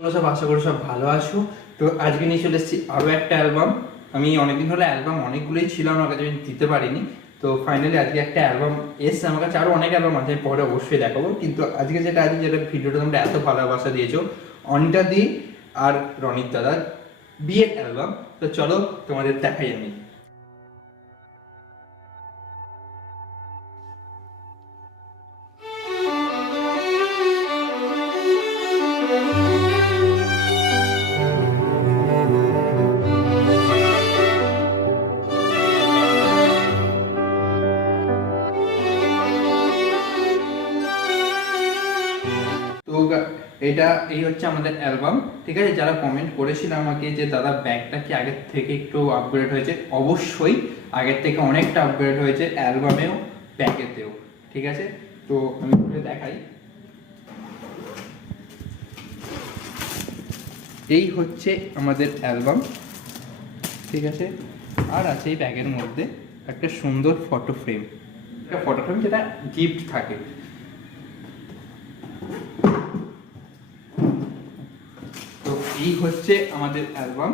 তোমরা সব আশা করি সব ভালো আছো। তো আজকে নিয়ে চলে এসেছি আরও একটা অ্যালবাম। আমি অনেকদিন হলো অ্যালবাম অনেকগুলোই ছিল আমার কাছে, আমি দিতে পারিনি। তো ফাইনালি আজকে একটা অ্যালবাম এসছে আমার কাছে। আরও অনেক অ্যালবাম আছে, পরে অবশ্যই দেখাবো। কিন্তু আজকে যেটা ভিডিওটা তোমরা এত ভালোবাসা দিয়েছো, অনিতা দি আর রনিত দাদার বিয়ের অ্যালবাম। তো চলো তোমাদের দেখাই আমি। তো এই হচ্ছে আমাদের অ্যালবাম, ঠিক আছে। যারা কমেন্ট করেছিল আমাকে যে দাদা ব্যাগটা কি আগের থেকে একটু আপগ্রেড হয়েছে, অবশ্যই আগের থেকে অনেকটা আপগ্রেড হয়েছে অ্যালবামেও ব্যাগেতেও, ঠিক আছে। তো আমি খুলে দেখাই। এই হচ্ছে আমাদের অ্যালবাম, ঠিক আছে। আর আছে এই ব্যাগের মধ্যে একটা সুন্দর ফটো ফ্রেম, যেটা গিফট থাকে। তো এই হচ্ছে আমাদের অ্যালবাম,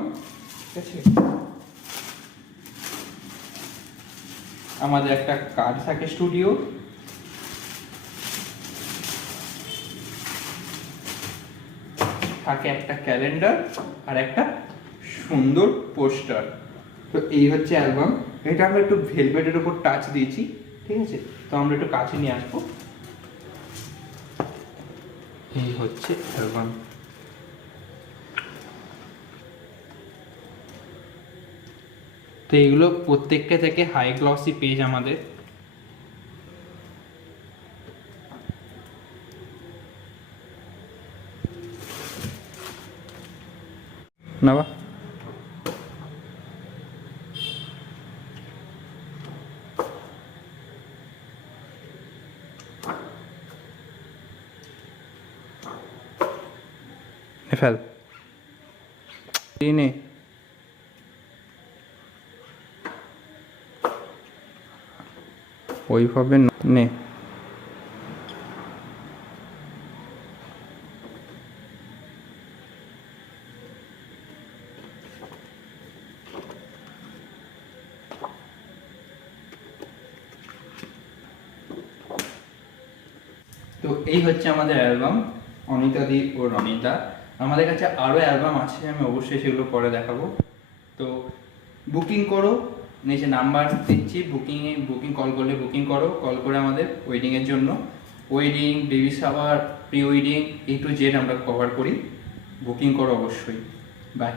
ঠিক আছে। আমাদের একটা কার্ড থাকে স্টুডিও, থাকে একটা ক্যালেন্ডার আর একটা সুন্দর পোস্টার। তো এই হচ্ছে অ্যালবাম। এটা আমরা একটু ভেলভেটের উপর টাচ দিয়েছি, ঠিক আছে। তো আমরা একটু কাছে নিয়ে আসবো। এই হচ্ছে অ্যালবাম। তো এইগুলো প্রত্যেকটা থেকে হাই গ্লসি পেজ আমাদের। নাবা ফেল নে ওইভাবে নে। তো এই হচ্ছে আমাদের অ্যালবাম, অনিতা দি ও রনিতা। আমাদের কাছে আরও অ্যালবাম আছে, আমি অবশ্যই সেগুলো পরে দেখাবো। তো বুকিং করো, নিচে নাম্বার দিচ্ছি, বুকিং কল করলে বুকিং করো। কল করে আমাদের ওয়েডিংয়ের জন্য, wedding, baby shower, pre wedding, A to Z আমরা কভার করি। বুকিং করো অবশ্যই। বাই।